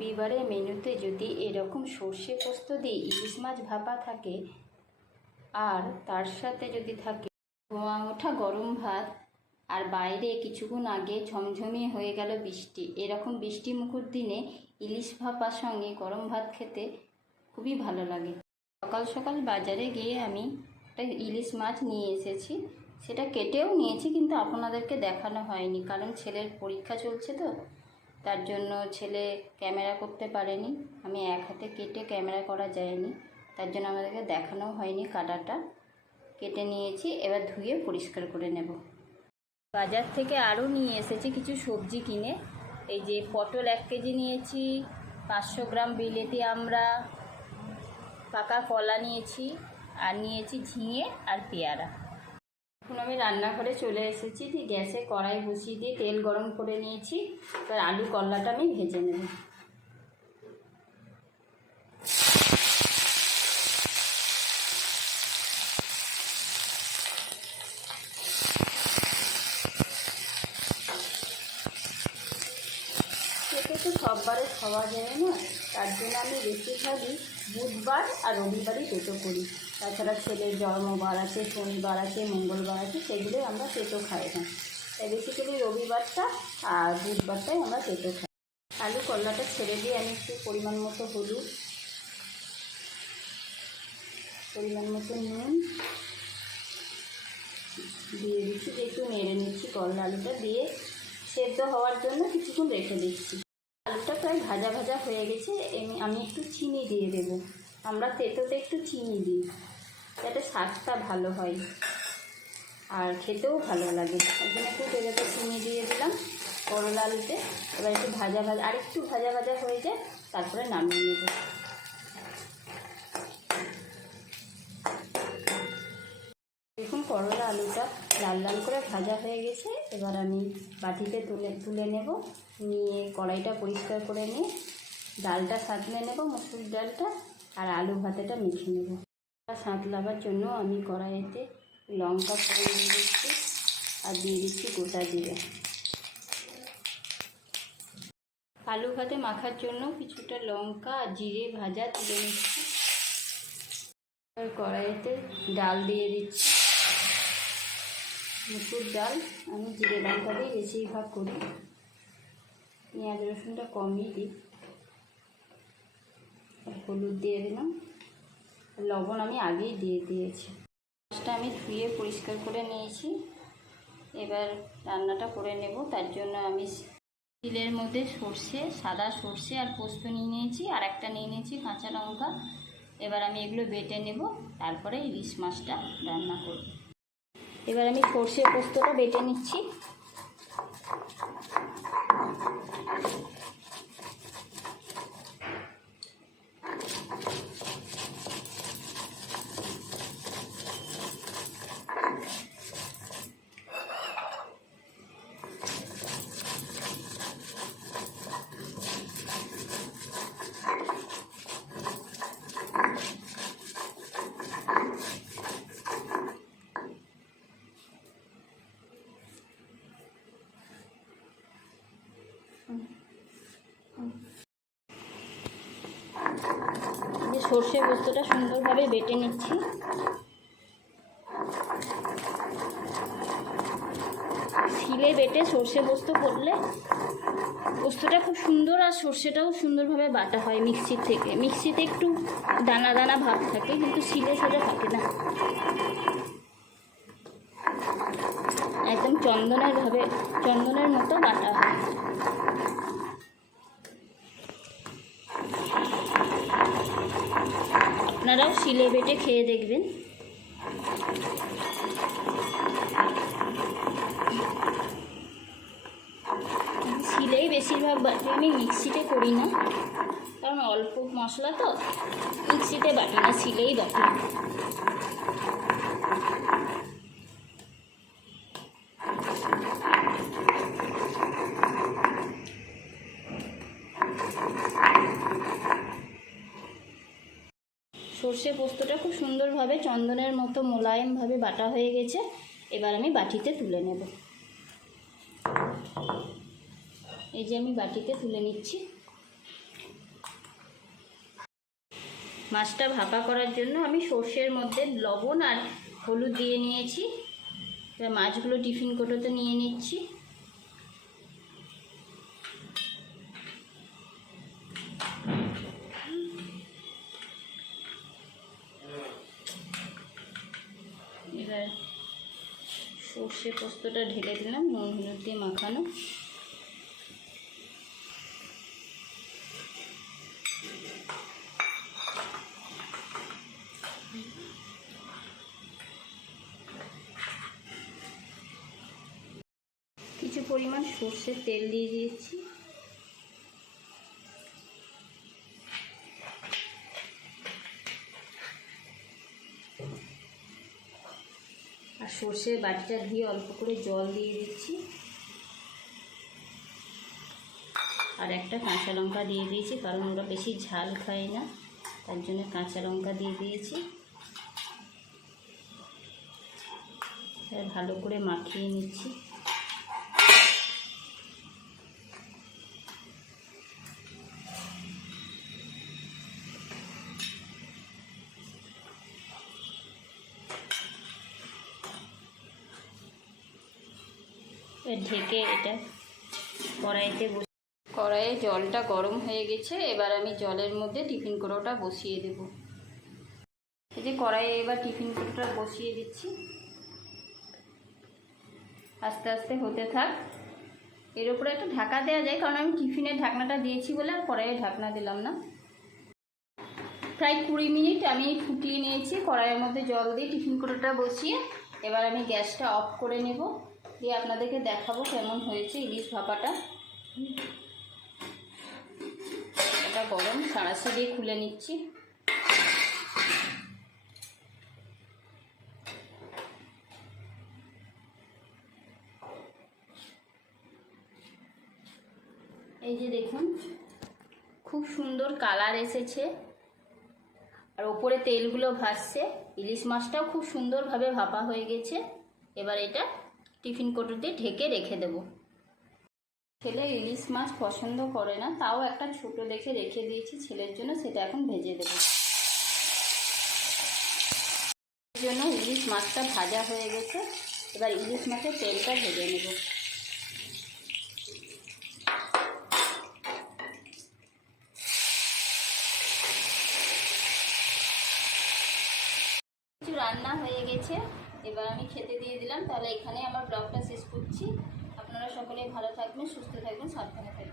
রবিবারে মেনুতে যদি এরকম সর্ষে পোস্ত দিয়ে ইলিশ মাছ ভাপা থাকে আর তার সাথে যদি থাকে ধোঁয়া ওঠা গরম ভাত আর বাইরে কিছুক্ষণ আগে ঝমঝমিয়ে হয়ে গেল বৃষ্টি, এরকম বৃষ্টি মুখর দিনে ইলিশ ভাপার সঙ্গে গরম ভাত খেতে খুবই ভালো লাগে। সকাল সকাল বাজারে গিয়ে আমি একটা ইলিশ মাছ নিয়ে এসেছি, সেটা কেটেও নিয়েছি কিন্তু আপনাদেরকে দেখানো হয়নি, কারণ ছেলের পরীক্ষা চলছে তো তার জন্য ছেলে ক্যামেরা করতে পারেনি। আমি এক হাতে কেটে ক্যামেরা করা যায়নি, তার জন্য আমাদেরকে দেখানো হয়নি। কাটাটা কেটে নিয়েছি, এবার ধুয়ে পরিষ্কার করে নেব। বাজার থেকে আরও নিয়ে এসেছি কিছু সবজি কিনে। এই যে পটল 1 কেজি নিয়েছি, 500 গ্রাম বিলেতি আমড়া, পাকা কলা নিয়েছি, আর নিয়েছি ঝিঙে আর পেয়ারা। এখন আমি রান্নাঘরে চলে এসেছি, গ্যাসে কড়াই বসিয়ে দিয়ে তেল গরম করে নিয়েছি। এবার আলু করলাটা আমি ভেজে নেব। সেটা তো সববারে খাওয়া যায় না, তার জন্য আমি বেশিরভাগই বুধবার আর রবিবারই পেটো করি। তাছাড়া ছেলের জন্মবার আছে, শনিবার আছে, মঙ্গলবার আছে, সেগুলোই আমরা পেটো খাই না। তাই বেসিক্যালি রবিবারটা আর বুধবারটাই আমরা পেটো খাই। আলু করলাটা ছেড়ে দিয়ে আমি একটু পরিমাণ মতো হলুদ, পরিমাণ মতো নুন দিয়ে দিচ্ছি, একটু নেড়ে নিচ্ছি। করলা আলুটা দিয়ে সেদ্ধ হওয়ার জন্য কিছুক্ষণ রেখে দিচ্ছি। আলুটা প্রায় ভাজা ভাজা হয়ে গেছে, আমি একটু চিনি দিয়ে দেবো। আমরা তেঁতোতে একটু চিনি দিই যাতে স্বাদটা ভালো হয় আর খেতেও ভালো লাগে। একদিন একটু তেঁতোতে চিনি দিয়ে দিলাম করলা আলুতে। এবার একটু ভাজা ভাজা, আর একটু ভাজা ভাজা হয়ে যায়, তারপরে নামিয়ে নেব। দেখুন করলা আলুটা লাল লাল করে ভাজা হয়ে গেছে। এবার আমি বাটিতে তুলে নেব। নিয়ে কড়াইটা পরিষ্কার করে নিয়ে ডালটা সাঁতলে নেব, মসুর ডালটা, আর আলু ভাতেটা মেখে নেব। সাঁতলাবার জন্য আমি কড়াইতে লঙ্কা ফোড়ন দিয়ে দিচ্ছি আর দিয়ে দিচ্ছি গোটা জিরে। আলু ভাতে মাখার জন্য কিছুটা লঙ্কা আর জিরে ভাজা তুলে নিচ্ছি। কড়াইতে ডাল দিয়ে দিচ্ছি, মুসুর ডাল। আমি জিরে লঙ্কা দিয়ে বেশিরভাগ করি, পেঁয়াজ রসুনটা কমই দিই। হলুদ দিয়ে দিলাম, লবণ আমি আগেই দিয়ে দিয়েছি। মাছটা আমি ধুয়ে পরিষ্কার করে নিয়েছি। এবার রান্নাটা করে নেব। তার জন্য আমি তেলের মধ্যে সর্ষে, সাদা সর্ষে আর পোস্ত নিয়ে নিয়েছি, আর একটা নিয়ে নিয়েছি কাঁচা লঙ্কা। এবার আমি এগুলো বেটে নেব, তারপরে ইলিশ মাছটা রান্না করব। এবার আমি সর্ষে পোস্তটা বেটে নিচ্ছি। যে সর্ষে পোস্তটা সুন্দরভাবে বেটে নিচ্ছি। শিলে বেটে সর্ষে পোস্ত করলে পোস্তটা খুব সুন্দর আর সর্ষেটাও সুন্দরভাবে বাটা হয় মিক্সির থেকে। মিক্সিতে একটু দানা দানা ভাব থাকে, কিন্তু শিলে সেটা থাকে না, একদম চন্দনের মতো বাটা হয়। আপনারাও শিলে বেটে খেয়ে দেখবেন। শিলেই বেশিরভাগ বাটি, আমি মিক্সিতে করি না, কারণ অল্প মশলা তো, মিক্সিতে বাটি না, শিলেই বাটি। সর্ষে পোস্তটা খুব সুন্দরভাবে চন্দনের মতো মোলায়েমভাবে বাটা হয়ে গেছে। এবার আমি বাটিতে তুলে নেব। এই যে আমি বাটিতে তুলে নিচ্ছি। মাছটা ভাপা করার জন্য আমি সর্ষের মধ্যে লবণ আর হলুদ দিয়ে নিয়েছি। এবার মাছগুলো টিফিন কৌটোতে নিয়ে নিচ্ছি। এবার সর্ষে পোস্তটা ঢেলে দিলাম, নুন হলুদ দিয়ে মাখানো। কিছু পরিমাণ সর্ষের তেল দিয়ে দিয়েছি। আর সর্ষের বাটিটা ধুয়ে অল্প করে জল দিয়ে দিচ্ছি। আর একটা কাঁচা লঙ্কা দিয়ে দিয়েছি, কারণ ওরা বেশি ঝাল খায় না, তার জন্য কাঁচা লঙ্কা দিয়ে দিয়েছি। ভালো করে মাখিয়ে নিচ্ছি। ঢেকে এটা কড়াইয়ে জলটা গরম হয়ে গেছে। এবার আমি জলের মধ্যে টিফিন কৌটোটা বসিয়ে দেব। এই যে কড়াইয়ে এবার টিফিন কৌটোটা বসিয়ে দিচ্ছি। আস্তে আস্তে হতে থাক। এর উপরে একটা ঢাকা দেওয়া যায়, কারণ আমি টিফিনের ঢাকনাটা দিয়েছি বলে আর কড়াইয়ে ঢাকনা দিলাম না। প্রায় 20 মিনিট আমি ফুটিয়ে নিয়েছি কড়াইয়ের মধ্যে জল দিয়ে টিফিন কৌটোটা বসিয়ে। এবার আমি গ্যাসটা অফ করে নেব, দিয়ে আপনাদেরকে দেখাবো কেমন হয়েছে ইলিশ ভাপাটা। এটা গরম, সাঁড়াশি দিয়ে খুলে নিচ্ছি। এই যে দেখুন, খুব সুন্দর কালার এসেছে, আর ওপরে তেলগুলো ভাসছে। ইলিশ মাছটাও খুব সুন্দরভাবে ভাপা হয়ে গেছে। এবার এটা টিফিন কৌটো দিয়ে ঢেকে রেখে দেব। ছেলে ইলিশ মাছ পছন্দ করে না, তাও একটা ছোট দেখে রেখে দিয়েছি ছেলের জন্য, সেটা এখন ভেজে দেব। এর জন্য ইলিশ মাছটা ভাজা হয়ে গেছে। এবার ইলিশ মাছের তেলটা ভেজে নেব। কিছু রান্না হয়ে গেছে, এবার আমি খেতে দিয়ে দিলাম। তাহলে এখানে আমার ব্লগটা শেষ করছি। আপনারা সকলে ভালো থাকবেন, সুস্থ থাকবেন, সাবধানে থাকবেন।